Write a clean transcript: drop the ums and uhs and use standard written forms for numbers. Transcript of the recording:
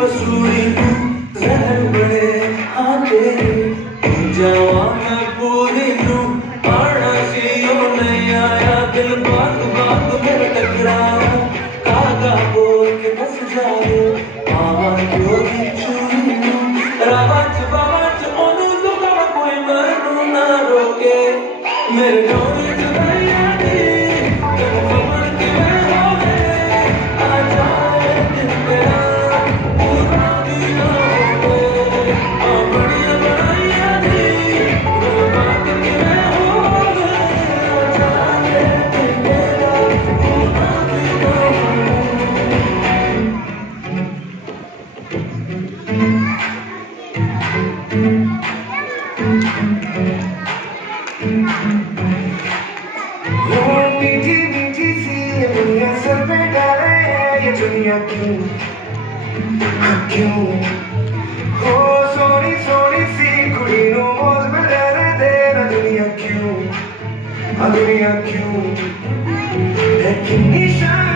मसूरी तू जहर बड़े आते जवाना पूरी तू आना सीओ नहीं आया दिल बाग बाग मेरे टकराया कागा बोल के बस जाए मामा क्यों दी चूरी तू रावाच ओनू लुका कोई मरनू ना रोके मेरे डोरी जुदाइया दी तेरे खबर के हो गए आ जाए दिल तेरा पूरा भी ना होवे आ बढ़िया बढ़ाइया दी मेरे बात के हो गए आ जाए दिल तेरा पूरा भी ना मीठी मीठी सी ये दुनिया सर पे डाले ये दुनिया क्यों क्यों हो सोनी सोनी सी कुड़ी नो मौज में रहने देना दुनिया क्यों है कितनी शान